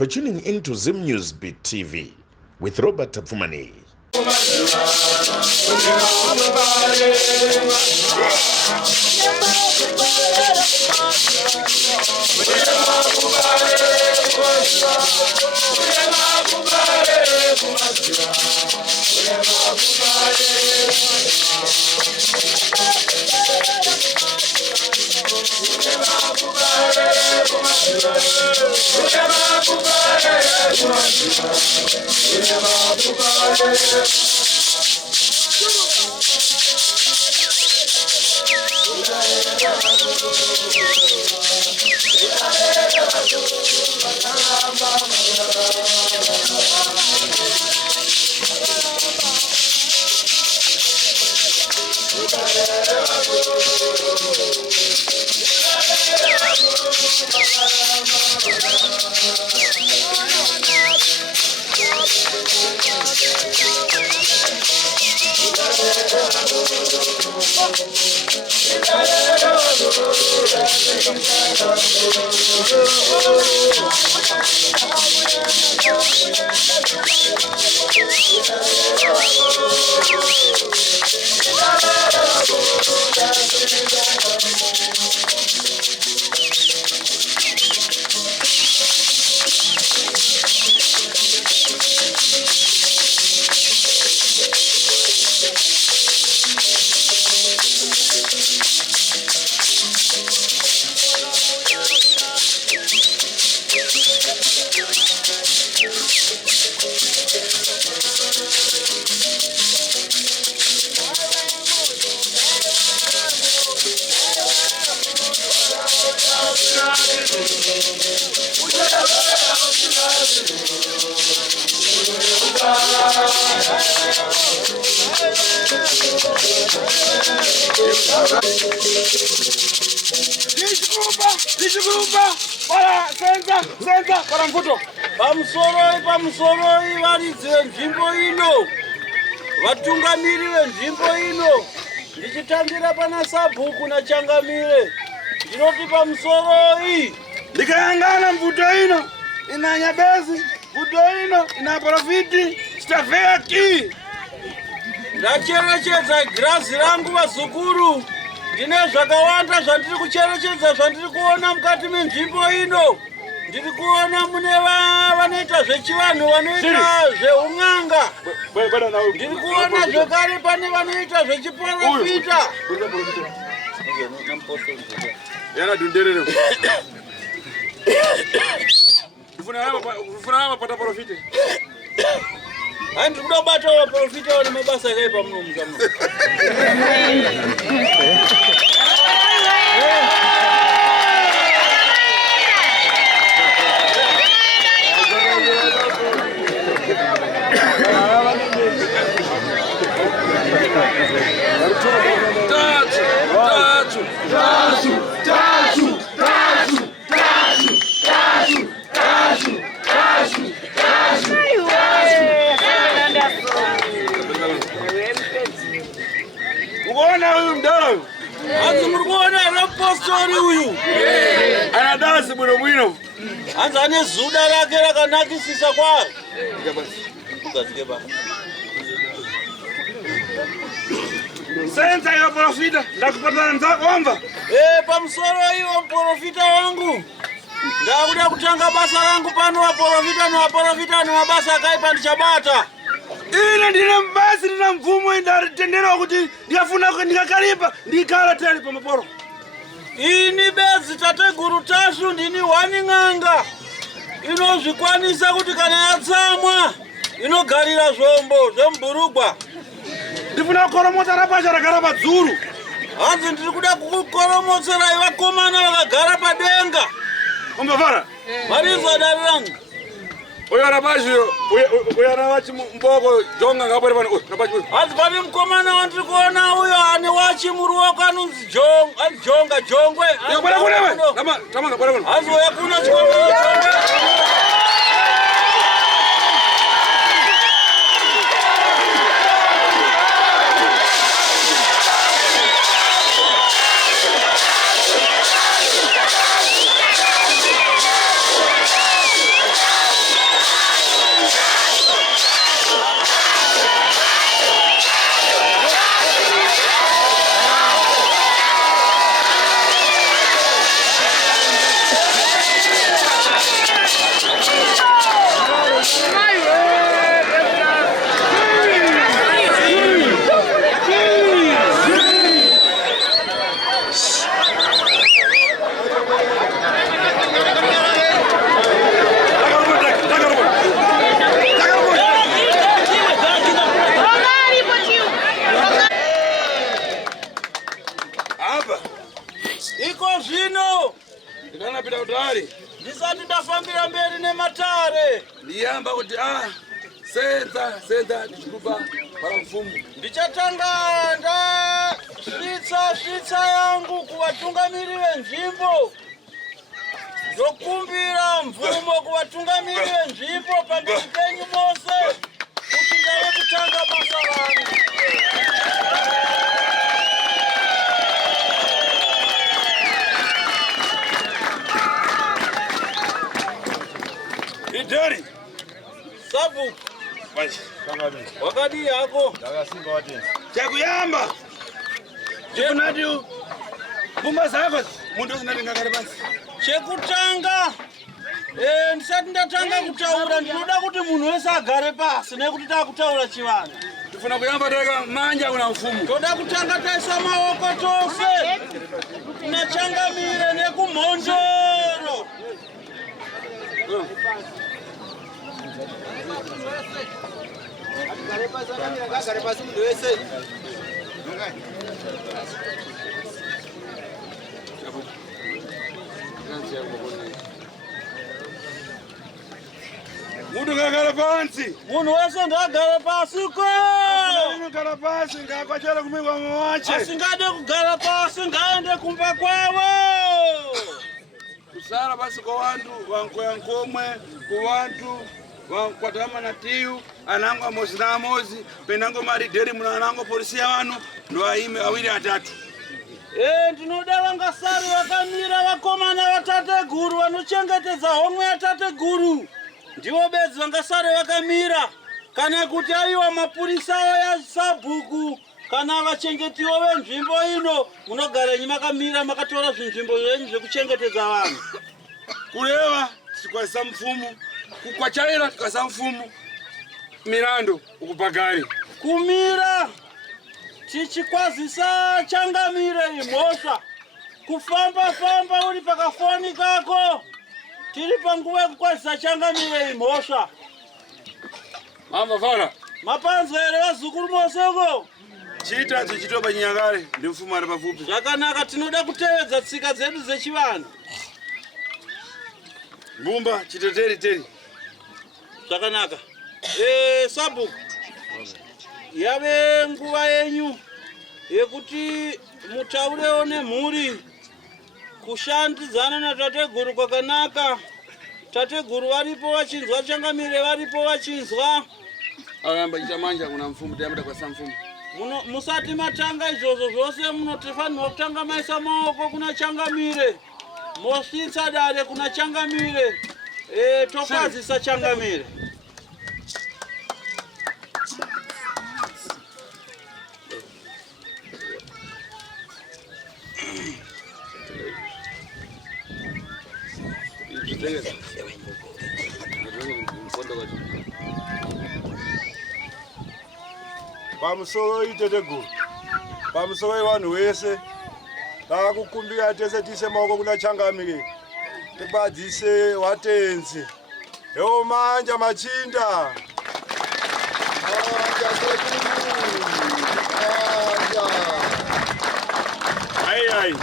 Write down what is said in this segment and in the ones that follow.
for tuning into Zim News Beat TV with Robert Tapfumani. Para mfuto pamusoroi varidzi venzvimbo ino, vatungamiri venzvimbo ino, ndichitambira pana Sabhuku naChangamire, ndinoti pamusoroi ndikayangana mvuto ino ina Nyabezi, mvuto ino ina Profiti Stafeki. Ndacherechedza girazi rangu vazukuru, ndine zvakawanda zvandiri kucherechedza zvandiri kuona mukati menzvimbo ino. Ndiri kuona mune vanoita zvechivanhu, vanoita zveung'anga. Ndiri kuona zvekare pane vanoita zvechiprofita. Yana dunderere. Ufuna mapata profite. Hai, ndiri kuda kubata vaprofita vane mabasa akaipa muno muzamu. Unaona huyu mdau? Anzi murikuona rapostori uyu. Anadansi bwino. Anzi ane zuda rake rakanakisisa kwaro. Ugadzike baba. Senza yo profita, ndakupatana nzakomva. Pamusoro iwo profita wangu. Ndakuda kutanga basa rangu pano waprofita ni mabasa akaipa ndichabata. Ine ndine mbasi ndina mvumo indatendera kuti ndiyafuna ndikakalipa ndikhala tali pamaporo. Ini bezi tate guru tashu ndini waning'anga. Inozvikwanisa kuti kana yatsamwa inogarira zvombo zvemburugwa. Ndifuna kukoromotsa rapasha rakara padzuru. Hanzi ndiri kuda kukukoromotsera vakomana vakagara padenga. Umbavara? Marizwa dari rangu. Uyo rapashiyo, uyo rawachi mboko jonga ngapore pano. Hanzi pane mukomana wandiri kuona uyo ane wachi muruoko anonzi jonga jongwe. Bwana kunewe. Tamanga bwana kuno. Hanzi uya kuna chikomana jongwe. ndisati ndafambira mberi nematare ndiyamba kuti senza ndichikupa para mfumu. Ndichatanga ndasvitsa yangu kuvatungamiri venzvimbo ndokumbira mvumo kuvatungamiri venzvimbo pamberi penyu mose kuti ndave kutanga basa rangu. Idari Sabhuku wakadi yako chakuyamba chifunati pfungwa zako muntu usinatengakale pansi. chekutanga ndisati ndatanga kutaura ndinoda kuti munhu wese agare pasi nekuti takutaura chivanhu. Tifuna kuyamba teka manja kuna mfumu. Toda kutanga taisa maoko tose kuna Changamire nekumhondoro. Mundu kakala pansi. Munhu wese ndagara pasi ko. Kakala pansi ngakwachera kumingwa mwache. Asingade kugara pasi ngaende kumba kwavo. Kusara basi kwa wantu wankoyankomwe kwa wantu wankwatama na tiu anango amozi na amozi penango marideri muna anango polisi ya wanu ndo aime awili atatu. Ndinoda vangasari vakamira vakomana vatateguru vanochengetedza homwe yatateguru. Ndivo bedzi vangasari vakamira kana kuti aiwa mapurisa ya Sabhuku kana vachengetiwo venzvimbo ino munogara nyi makamira makatora zvinzvimbo zvenyu zvekuchengetedza vanhu. Kureva tikwasa mfumu kukwachaira tikwasa mfumu mirando ukupagari kumira tichikwazisa Changamire imhosva kufamba uri pakafoni kako tiri panguva yekukwazisa Changamire imhosva. mama fara Mapanzwa here vazukuru moseko chita chichito panyakare ndi mfumu ari pafupi. Zvakanaka, tinoda kutevedza tsika dzedu dzechivanhu. Mbumba chiteteriteri. Zvakanaka. Sabhuku, yave nguva yenyu yekuti mutaurewo nemhuri kushandidzana natateguru kwakanaka. Tateguru varipo vachinzwa, Changamire varipo vachinzwa. Akamba chitamanja kuna mfumu tayamba kwasa mfumu. Musati matanga izvozvo zvose munotifanirwa kutanga maisa maoko kuna Changamire. Mosvitsa dare kuna Changamire. Tokwazisa Changamire. Pamusoro itateguru, pamusoro vanhu vese takukumbira tese tise maoko kuna Changamire tikwadzise watenzi ewo manja machinda ai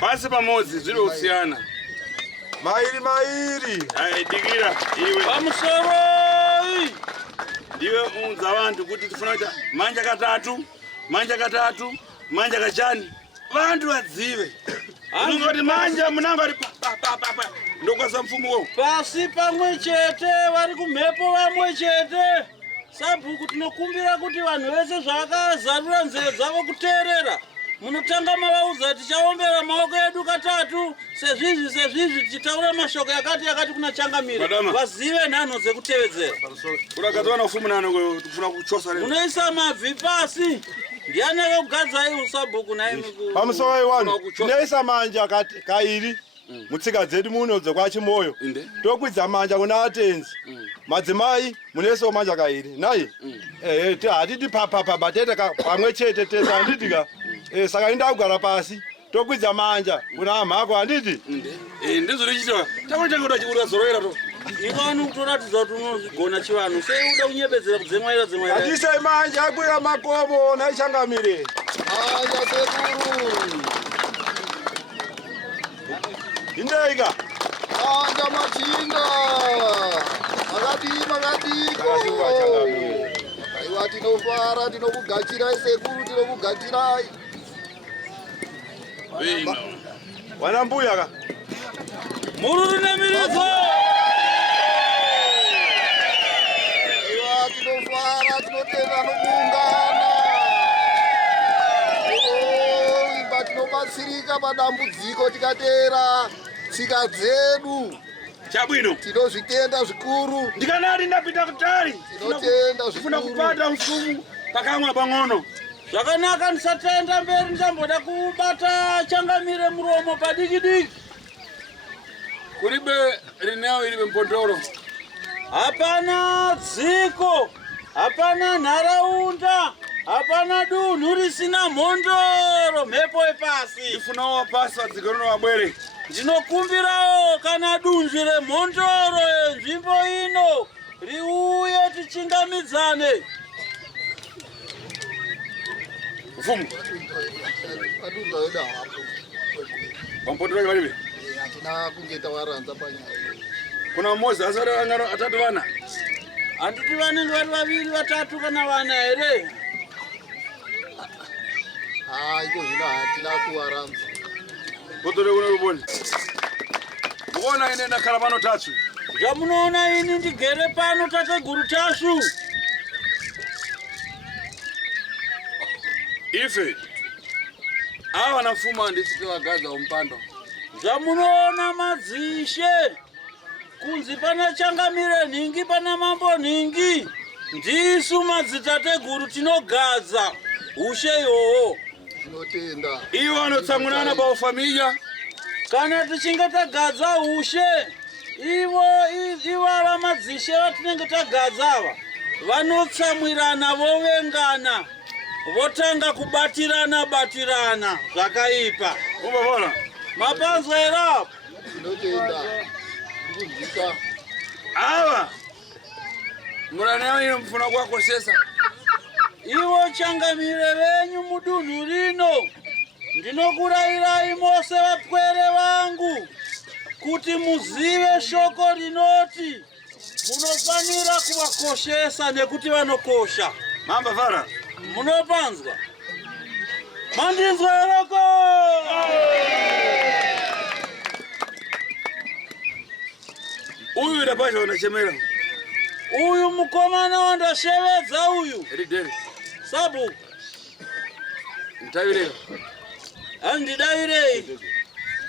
basi pamodzi zviri kusiyana mairi dikira iwe Pamusoro ndiwe unza vantu kuti tifuna kuita manja katatu manja kachani vantu vadzive unongoti manja munango ari ndokwasa mfumo wo pasi pamwe chete vari kumhepo vamwe chete. Sabhuku, tinokumbira kuti vanhu vese zvavakazarura nzeve dzavo kuteerera munotanga mavaudza tichaombera maoko edu katatu sezvizvi tichitaura mashoko yakati kuna Changamire vazive nhano dzekutevedzera. urakadzana ufumu nano tifuna kuchosa leo Munoisa mabvi pasi. Ndiani akakugadza iwe Sabhuku naye pamusoro vanhu tinoisa manja kairi mutsika dzedu muno dzekwachimoyo tokwidza manja kuna atenzi madzimai munoisawo manja kairi nai hatiti papapa tete pamwe chete tese handitika saka inda kugara pasi tokwidza manja kuna amhako handiti ndizvo richitwa takutangoda chiurazoroera to ikanu kutoratidza kuti unozvigona chivanhu sei uda kunyepedzera kudzemwaira hatisai manja akwira makomo naChangamire. Indega. Anga machinga. Makadiko. Aiwa tinofara tinokugachirai sekuru tinokugachirai. Wana mbuya ka. Mururu nemiridzo. Aiwa tinofara tinotenda nokuungana. Imba tinobatsirika padambudziko tikatera tsika dzedu. Chabwino. Tinozvitenda zvikuru. Ndikanali ndapita kutali. Tinotenda zvikuru. Ndifuna kupata mfumu pakamwa pang'ono. Zvakanaka ndisatenda mberi ndamboda kubata changamire muromo padiki-diki. Kuribe rineo iribe mpondoro. Hapana dziko, hapana nharaunda, hapana dunhu risina mhondoro mhepo yepasi. Ndifunawo pasi wadziko rino wabwere. Ndinokumbirawo kana dunzvi remhondoro yenzvimbo ino riuye tichingamidzane. Mfumu. Adunza yoda hapo. Wampondoro karibe. Hatina kunge tawaranza panyaya. Kuna mmoja asara angaro atatu vana. Handiti vanenge vari vaviri vatatu kana vana here? Iko zvino hatina kuwaranza. Potore kuna ruboni. Muona ine ndakhala pano Tashu. Zvamunoona ini ndigere pano tateguru Tashu. Ife ava na mfumo handisi tiwagaza umpando. Zvamunoona madzishe kunzi pana changamire nhingi pana mambo nhingi. Ndisu madzitateguru tinogadza ushe ihoho. Tinotenda. Ivo vanotsamwirana paufamilya. Kana tichinge tagadza ushe, ivo ava madzishe vatinenge tagadza ava vanotsamwirana vovengana votanga kubatirana zvakaipa. Umbavona? Mapanzwa here apo? Tinotenda. Tikuzvika. Ava murani yavo ino mufuna kuvakoshesa. Ivo changamire venyu mudunhu rino. Ndinokurayirai mose vapwere vangu kuti muzive shoko rinoti munofanira kuvakoshesa nekuti vanokosha. Mamba fara. Munopanzwa? Mandinzwa heroko? Uyu ndapasha unachemera. Uyu mukomana wandashevedza uyu. Erideri. Sabu. Mtavireo. Handidayirei.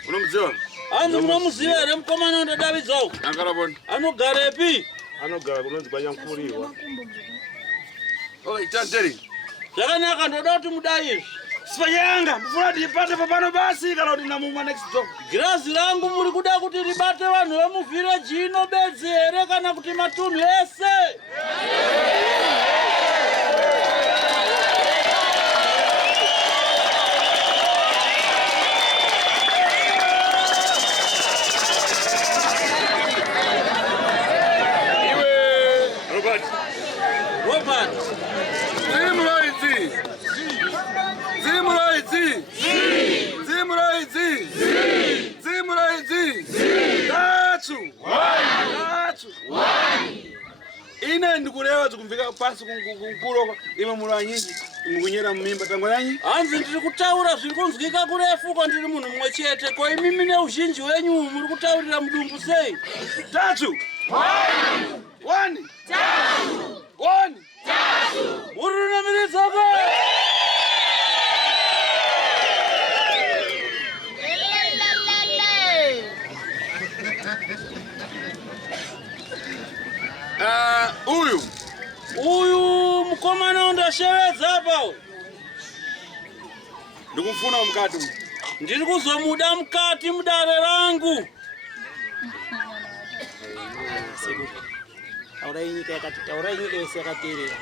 Unomudziwa? Hanzi munomuziva here mukomana wandadavidzawo? Angaraboni. Anogarepi? Anogara kunonzi kwanyamkuriwa. Ola itanteri. Zvakanaka ndoda kuti mudayizvi. Sipanyanga, mufuna tipate papano basi kana kuti namumwa next door. Girazi rangu muri kuda kuti ribate vanhu vemuvhireji ino bedzi here kana kuti matunhu ese? Robert. Ine ndikulewa zikumvika pasi kunkulo ime mulanyinji mukunyera mumimba tangwananyi. Hanzi ndiri kutaura zviri kunzwika kurefuko ndiri munhu mumwe chete ko imimi neuzhinji wenyu muri kutaurira mudumbu sei? Tatu. One. Muri runamiridzako? Uyu mukomana wandashevedza apa uyu. Ndikumfuna mukati. Ndiri kuzomuda mukati mudare rangu. Taurai nyika yese yakateerera.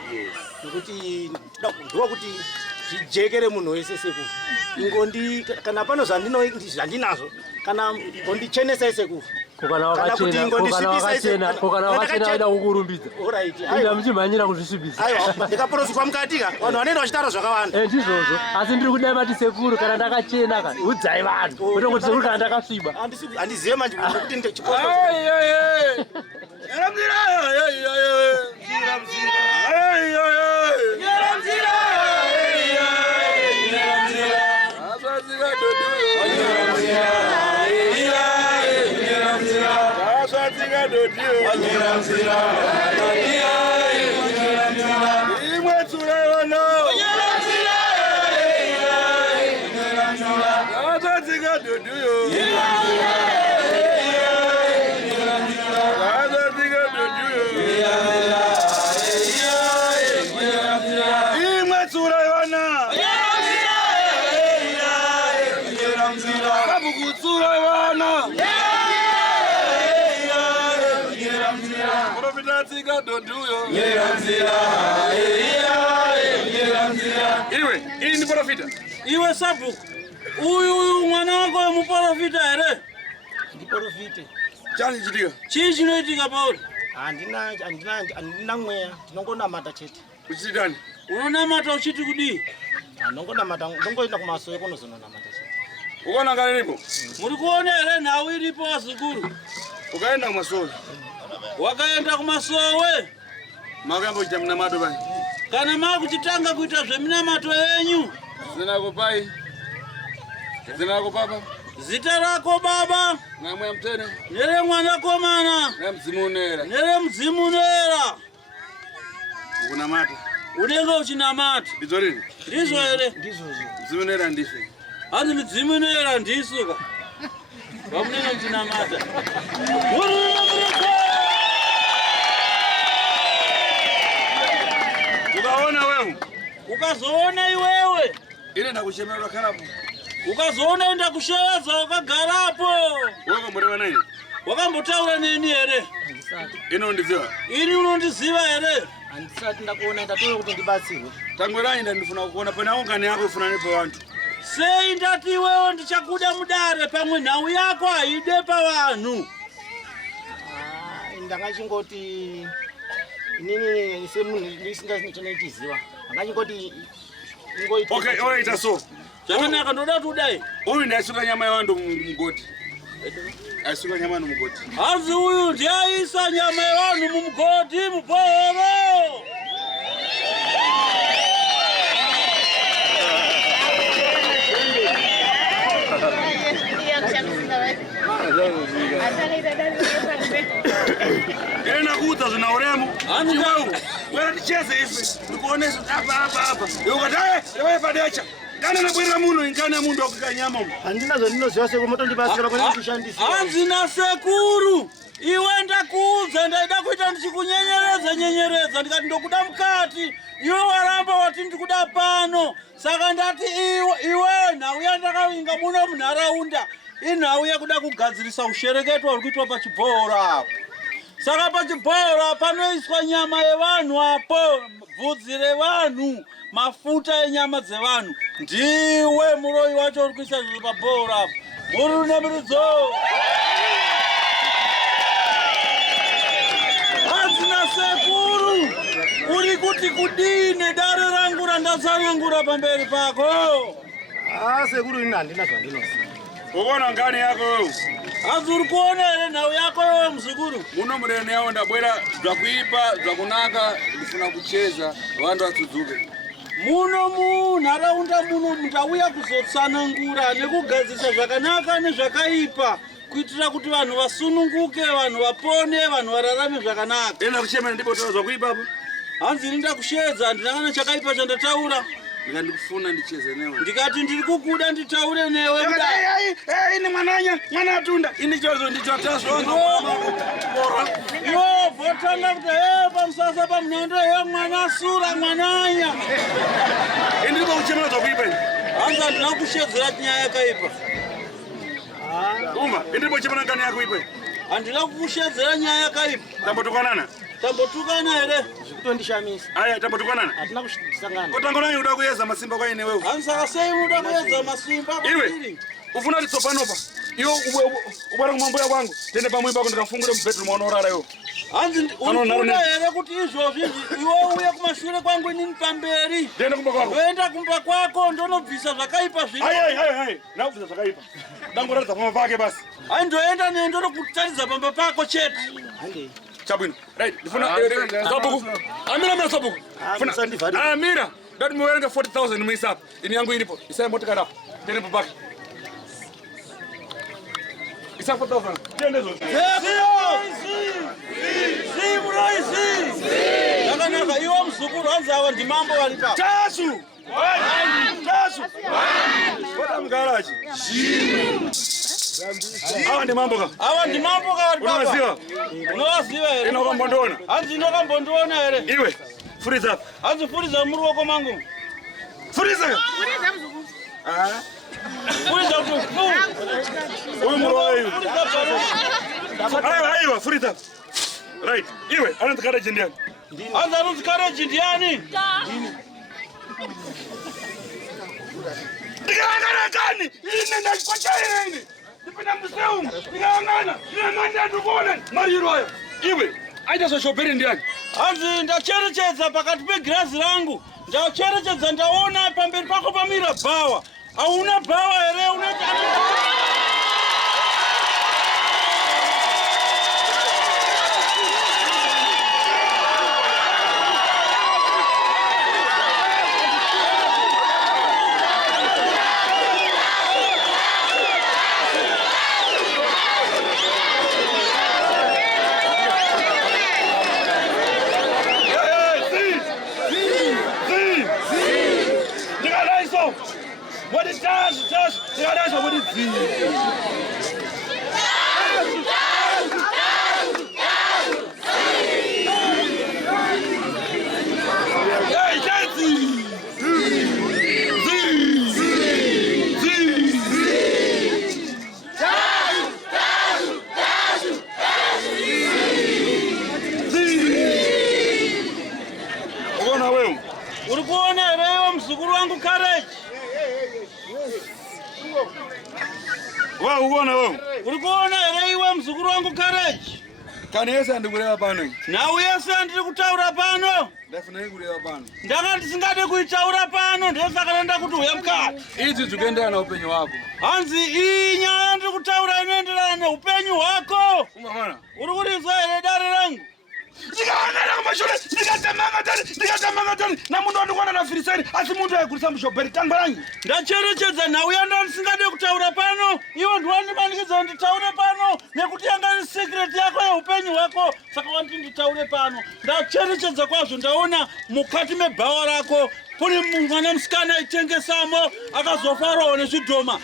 Nekuti ndwa kuti zvijekere munhu wese sekuru. Ingondi kana pano zvandinazo kana ngondichenesa sekuru. Kana kuti ingodisvibisa kokana wakachena aida kukurumbidza. Alright. Enda mchimhanyira kuzvisvibisa. Aiwa, ndikaprofitwa mukatika. Vanhu vanoenda vachitaura zvakawanda. Ndizvozvo. Asi ndiri kudai mati sekuru kana ndakachena kana udzai vanhu. Kuti kuti sekuru kana ndakasviba. Handizive manje kuti ndichiposta. Iwe, ini profita. Iwe Sabuku, uyu mwana wako muprofita here? Ndiprofite. Chani chitika? Chii chinoitika pauri? Handina mweya, ndinongonamata chete. Uchitani? Unonamata uchiti kudii? Ndinongonamata, ndinongoenda kumasowe kunozononamata chete. Ukaona ngani nipo? Muri kuona here nhau iripo wazukuru? Ukaenda kumasowe. Wakaenda kumasowe? Makamba kuita minamato bani? Kana makuchitanga kuita zveminamato yenyu? Zina kupai. Zina kupapa. Zita rako baba? Namwe mtene. Nere mwana komana? Mzimunera. Nere mzimunera. Ukunamata. Unenge uchinamata. Ndizo rini? Ndizo here? Ndizozo. Mzimunera ndife. Hanzi mzimunera ndisuka. Vamunenge uchinamata. Ukaona wewe? Ukazoona iwewe? Ile ndakuchemerwa karabu. Ukazoona enda kushevadza wakagarapo. Wakamborewa nani? Wakambotaura neni here? Ino ndiziva. Ini unondiziva here? Handisati ndakuona ndatore kuti ndibatsirwe. Tangwerai ndandifuna kuona pana ungani yako ifuna nepo vantu. Sei ndati iwewe ndichakuda mudare pamwe nhau yako haide pavanhu. Ndangachingoti inini semunhu ndisingachiziva. Ndangachingoti ngoita. Okay, oita so. Zvakanaka ndoda kuti udai. Uyu ndaisuka nyama yavantu mugoti. Aisuka nyama vanhu mugoti. Hanzi uyu ndiaisa nyama yevanhu mumugoti mubohoro. Ena kuudza zvina uremu. Hanzi wewe. Wewe ticheze ife. Ndikuonesa apa. Ukadai, wewe padecha. Kana nabwera munhu ingana munhu akuka nyama. Handina zvandinoziva seko motondibatsira kwani kushandisa. Hanzi nasekuru. Iwe ndakuudza ndaida kuita ndichikunyenyeredza ndikati ndokuda mukati. Iwe waramba wati ndikuda pano. Saka ndati iwe nhau yandakavinga muno munharaunda. Inhau yekuda kugadzirisa ushereketo uri kuitwa pachibhoro apo. Saka pachibhoro panoiswa nyama yevanhu apo, bvudzi revanhu, mafuta enyama dzevanhu. Ndiwe muroyi wacho uri kuisa zvinhu pabhoro apo. Muri runemirudzo. Hanzi nasekuru, uri kuti kudini dare rangu randasanyangura pamberi pako? Sekuru ini handina zvandinoziva. Ukaona ngani yako wewe? Hanzi uri kuona here nhau yako wewe muzukuru? Muno murene yao ndabwera zvakuipa, zvakunaka, ndifuna kucheza, vantu vatsudzuke. Muno munharaunda muno ndauya kuzotsanangura nekugadzirisa zvakanaka nezvakaipa kuitira kuti vanhu vasununguke, vanhu vapone, vanhu vararame zvakanaka. Ena kuchemera ndipo taura zvakuipa hapo? Hanzi ini ndakushedza, handina kana chakaipa chandataura. Ndikandikufuna ndicheze newe. Ndikati ndiri kukuda nditaure newe. Ini mwananya, mwana atunda. Ini chozo ndichotazo. Yo, botanga kuti pamusasa pamunondo mwana sura mwananya. Ini ndipo kuchemera zvakuipa ini. Hanzi handina kushedzera nyaya yakaipa. Uma, ini ndipo kuchemera ngani yako ipa. Handina kukushedzera nyaya yakaipa. Tambotukanana? Tambotukana here? Zvekutondishamisa. Aya, tambotukanana? Hatina kusangana. Kotangona uda kuyeza masimba kwa ine wewe. Hanzi saka sei unoda kuyedza masimba? Iwe, ufuna kuti tsopanopa. Iyo ubara kumambuya kwangu. Tende pamwimba ko ndikafungure mubedroom onorara yo. Hanzi urikuda here kuti izvozvi iwe uye kumashure kwangu inini pamberi. Tende kumba kwako. Uenda kumba kwako ndonobvisa zvakaipa zviri. Hai. Nakubvisa zvakaipa. Dangoratidza pamba pake basi. Hai ndoenda nendonokutaridza pamba pako chete. Chabwino. Right. Ndifuna sabuku. Amira sabuku. Funa. Amira. Dati muwerenga 40,000 muisapa. Ini yangu ilipo. Isaya motikari hapo. Tende pambake. Isa 4,000. Tiende zo. Si muraisi. Yakanaka iwe mzukuru hanzi awa ndimambo walipa. Tasu. Wata mgaraji. Awa ndimambo ka. Walipa. Unowaziva here. Inokambondona. Hanzi inokambondona here. Iwe. Furiza. Hanzi furiza muruoko mangu. Furiza mzukuru. Furiza kufu. Uyu muroyo. Furiza paro. Aiwa, furiza. Right. Iwe, ananzi courage ndiani? Hanzi ananzi courage ndiani? Ndikangana kani? Ine ndakwachaira ine. Ndipinda museumu. Ndikangana. Ine manje ndikuona. Mariroyo. Iwe, aita soshoperi ndiani? Hanzi ndacherechedza pakati pegirazi rangu. Ndacherechedza ndaona pamberi pako pamira bhawa. Hauna bhawa here unoita. What it does, that's what it is. Urikuona here mzukuru wangu Courage? Wa uona wewe? Urikuona here iwe mzukuru wangu Courage? Kani yese ndikureva pano. Nawe yese ndiri kutaura pano. Ndafuna kureva pano. Ndakati ndisingade kuitaura pano ndosaka nda kuti uya mukati. Idzi dzikuenderana na upenyu wako. Hanzi iyi nyaya ndiri kutaura inoenderana neupenyu hwako. Umamana. Uri kurizwa here dare rangu? Ndikangana kumashure, ndikatamanga tani. Na mundu andikwana na firisari, asi mundu aikurisa mushoperi tangwarangi. Ndacherechedza nhau yanda ndisingade kutaura pano. Iwo ndiwandimanikidzwa nditaure pano nekuti yanga iri secret yako yeupenyu hwako. Saka wanditi nditaure pano. Ndacherechedza kwazvo ndaona mukati mebhawa rako kune mwana musikana aitengesamo akazofarawo nezvidhoma.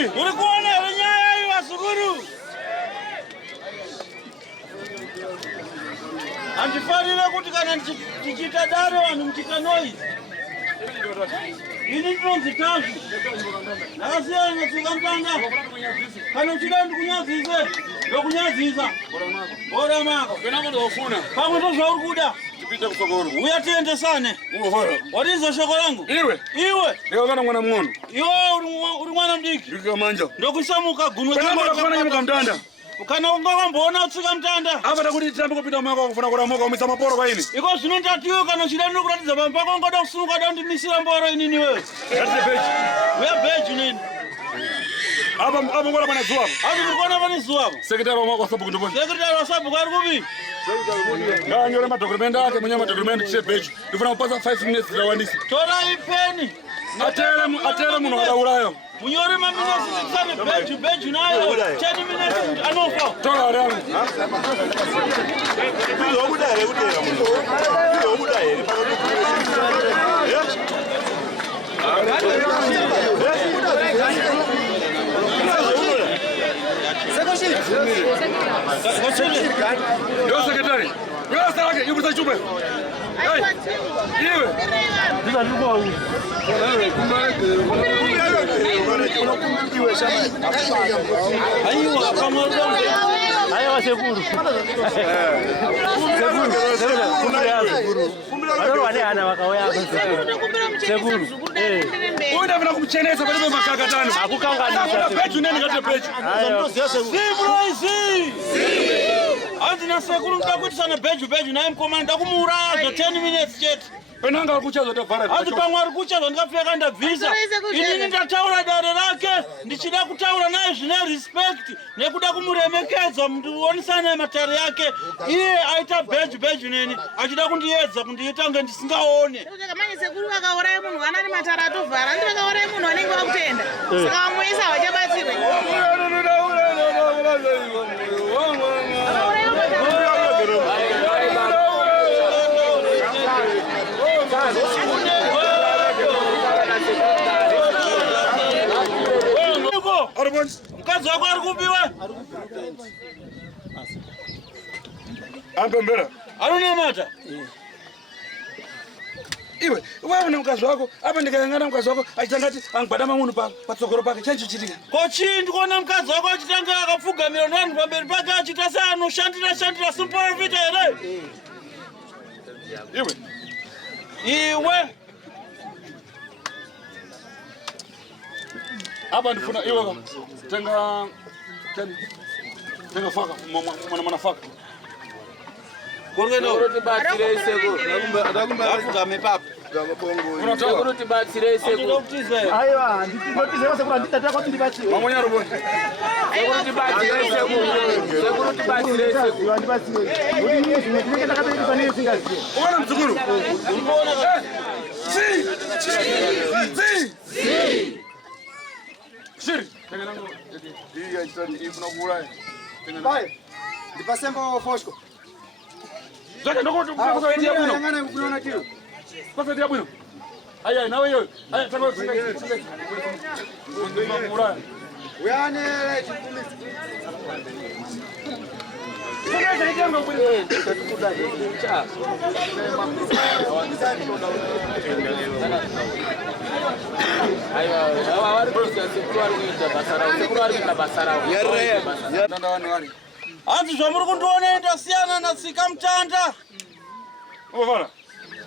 Urikuona here nyaya iyi wazukuru? Handifarire kuti kana tichita dare vanhu muchita noise. Ini ndinonzi Tazvi. Ndakasiyana natsika mutanda. Kana uchida ndikunyadzise, ndokunyadzisa. Bora mako. Kana mundu wofuna. Pamwe ndozvauri kuda. Tipite kusokoro. Uya tiendesane. Ungofara. Watizo shoko rangu? Iwe. Iwe kana mwana mng'ono. Iwe uri mwana mudiki. Ndikamanja. Ndokusamuka gunwe kana mwana nyamuka mtanda. Kana ungakamboona utsika mutanda. Apa takuti tirambe kupinda mwako kufuna kuramuka umisa maporo kwa ini. Iko zvino ndatiwe kana uchida ndinokuratidza pamba pako ungoda kusunuka dondimisira mboro inini wewe. That's the page. Uya beji nini? Apa ngora pana zuwa. Hapo ndikuona pani zuwa. Sekretari wa mwako sabu ndiponi. Sekretari wa sabu ari kupi? Nganyore madokumenti ake munyama dokumenti che page. Ndifuna kupasa 5 minutes za wandisi. Tora ipeni. Atere muno wadaurayo. Munyore maminesi beji nayo. 10 minutes anofa. Tora ariyangu. Kuzo kudare kutera muno. Kuzo kudare pakati. Yo sekretari. Yo sarake yubuza chupa. Iwe. Ndiza ndikuwa huko. Aiwa kama Aiwa Sekuru. Sekuru. Wale wale ana wakawaya Sekuru. Uenda vina kumcheneza kwa sababu makaka tano. Akukanganisha. Kuna peju nani kati peju? Anzi na Sekuru mtakutisana beju naye mkomanda kumuraya za 10 minutes chete. Penanga alikuchaza tafara. Anzi pamwe alikuchaza ndikafika ndabvisa. Ini ndataura dare rake ndichida kutaura naye zvine respect nekuda kumuremekeza muonisana matare yake. Iye aita beju neni achida kundiedza kundiita nge ndisingaone. Manje Sekuru akauraya munhu anani matara atovhara ndi akauraya munhu anenge wakutenda. Saka amuisa wachabatsirwe. Mkazi wako arikupiwa? Ampembera. Arunamata? Iwe, wewe na mkazi wako, hapa ndikayangana mkazi wako, achitangati angibadama munhu patsogoro pake, chanchi chitika. Kochi ndikuona mkazi wako achitanga akafugamira vanhu pamberi pake achita seanoshandira simple vita here. Iwe. Hapa ndifuna iwe kama tenga faka mwana faka. Korgeno. Batsire Sekuru. Afugame papa. Unataka tibatsire Sekuru. Aiwa, ndinotize Sekuru nditata kwati ndibatsire. Mamanya roboni. Sekuru tibatsire Sekuru. Sekuru tibatsire Sekuru. Ndibatsire. Uri ni zvimwe tinenge takapedzisa nesingaziye. Uona mzukuru. Unaona? Shiri. Tenga nango. Hii haitani ifuna kuulaya. Bai. Ndipasembo Foshko. Zaka ndoko tukuka ndia bwino. Ngana kuona kilo. Pasa ndia bwino. Aya nawe hiyo. Aya tango singa. Ndio kuulaya. Uyane chikumi. Singa zaidi bwino. Anzi zvamuri kundiona ndasiyana nasika mutanda. Ovara.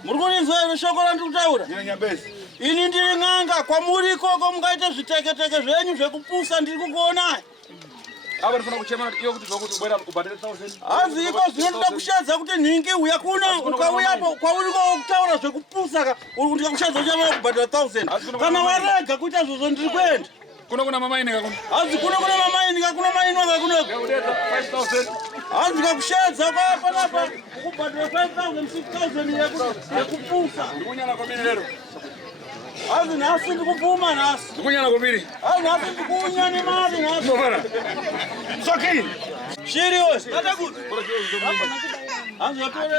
Muri kuninzwa iro shoko randiri kutaura? Nyambezi. Ini ndiri n'anga kwamuri ikoko mungaita zviteketeke zvenyu zvekupusa ndiri kukuonai. Aba ndifuna kuchema iyo kuti zvokuti ubwera kubhadhara 1000. Hanzi iko zvinoda kushadza kuti nhingi uya kuno ukauyapo kwauriko kutaura zvekupusa ndikakushadza uchama kubhadhara 1000. Kana warega kuita zvozvo ndiri kuenda. Kuna mamaini kakuna. Hanzi kuna mamaini kakuna maini wakakunoko. Udeta 5000. Hanzi kakushadza kwa panapa kubhadhara 5000 6000 yekupusa. Ndikunyana kwa mini lero. Hanzi nhasi ndikupfuma nhasi. Ndikunyana kwa mini. Hanzi nhasi ndikuunya nemari nhasi. Ovara. Soki. Shiri wewe. Tata kuti. Hanzi yatore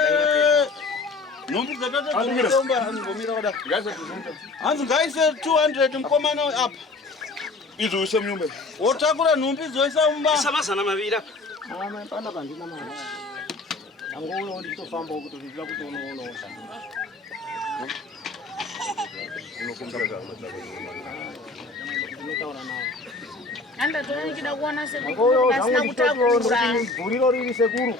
nhumbi dzatata dzinotomba ngomira wada. Hanzi ngaise 200 mukomana apa. Izo use mnyumba. Wotakura nhumbi dzoisa mumba. Samazana mavira. Pana pandina mari. Angouno nditofamba kuti ndira kuti unoona. Andatora nikida kuona Sekuru pasina kutakura. Bhuriro riri Sekuru.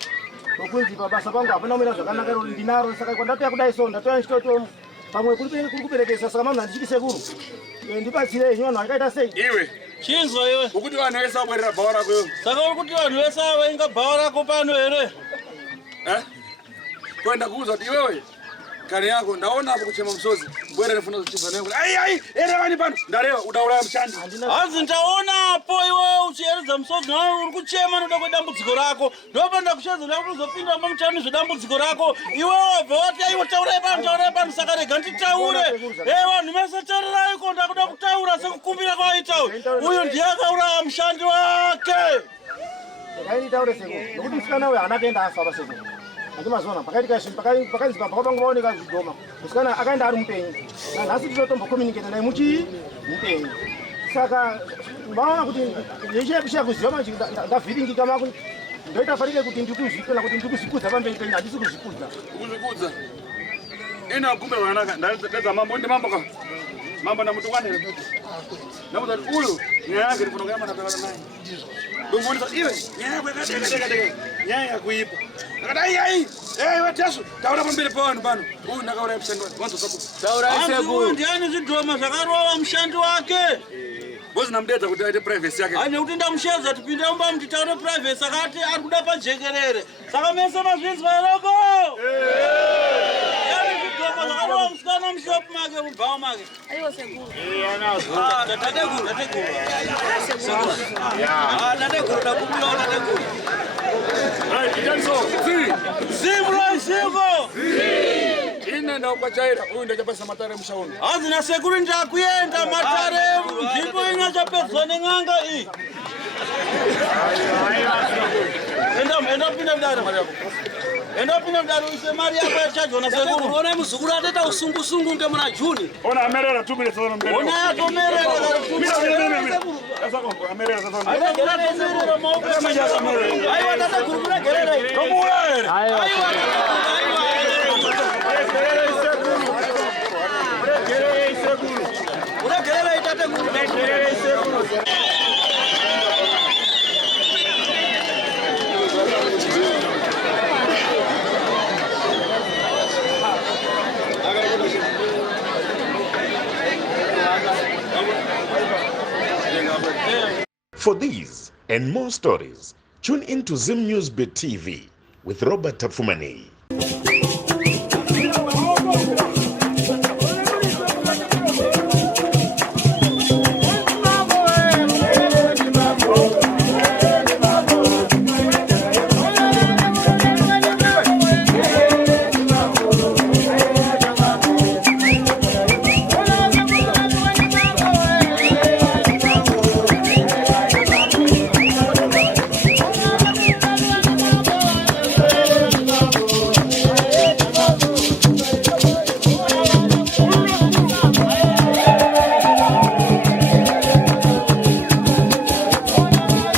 Nokunzi pabasa pangu hapana kumira zvakanaka iro ndinaro saka kwandatoya kudai so ndatoya nchitoto pamwe kuri kuperekesa saka mama ndichiti Sekuru. Ndibatsire nyona akaita sei? Iwe. Chinzwa iwe. Ukuti vanhu vese abwerera bhawa rako iwe. Saka uri kuti vanhu vese vainga bhawa rako pano here? Kwenda kuuza kuti iwewe kare yako ndaona hapo kuchema msozi. Bwere nifuna kuchimba naye. Ai, ere vani pano. Ndarewa udauraya mshandi. Hanzi ndaona hapo iwe uchieredza msozi nawe uri kuchema noda kwedambudziko rako. Ndopanda kushedza kuti uzopinda mumutani zvedambudziko rako. Iwe wabva wati aiwa taurai pano saka rega nditaure. Vanhu vese taurai ko ndakuda kutaura sekukumbira kwaita uyu ndiye akauraya mushandi wake. Ndaitaure Sekuru. Nokuti musikana uyu haana kuenda afa Sekuru. Andimazona pakaizi papangu vaoneka zvidhoma musikana akaenda ari mupenyu nanhasi tinotombo communicate naye muchii mupenyu saka vaona kuti nechekushaya kuziva manje ndavhiringika ndoita farike kuti ndikuzvipela kuti ndikuzvikudza pamberi penyu handisi kuzvikudza Kuzvikudza. Ina kumbe wanaka ndadza mambo ndi mambo ka. Mambo na mtu wane. Namuza uyu nyaya yake ndifunoka yama na pekana naye. Ndongoni iwe nyaya yako yakadeka. Nyaya yakuipa. Akadai ai. Watesu. Taura pambere pano pano. Uyu ndakaura mshando wake. Mwanzo sabu. Taura isekuru. Ndiani zvidhoma zvakarova mushandi wake. Bozi namdedza kuti aite privacy yake. Ane kuti ndamushedza tipinde umba mutitaure privacy akati ari kuda pajekerere. Saka mese mazvinzwa roko. Yani zvidhoma zvakarova musikana mushopu make mubvawo make. Aiwa sekuru. Tateguru. Tateguru ndakumbirawo tateguru. Zimro. Ine ndakwachaira uyu ndachapasa matare mushauno. Hazina sekuru ndakuenda matare nzvimbo inachapedzwa nen'anga iyi. Enda pinda mudare mari yako. Enda pinda mudare uise mari yako yachajwa na sekuru. Ona muzukuru ateta usungu nge muna Juni. Ona amerera 2 minutes ona mbele. Ona yatomerera Mira. Sasa kombo amerera sasa. Aitomerera maoko amajaza. Aiwa tata kurukura gerere. Kombuere. Aiwa. Unagerera itate guru. For these and more stories, tune into Zim Newsbeat TV with Robert Tafumani.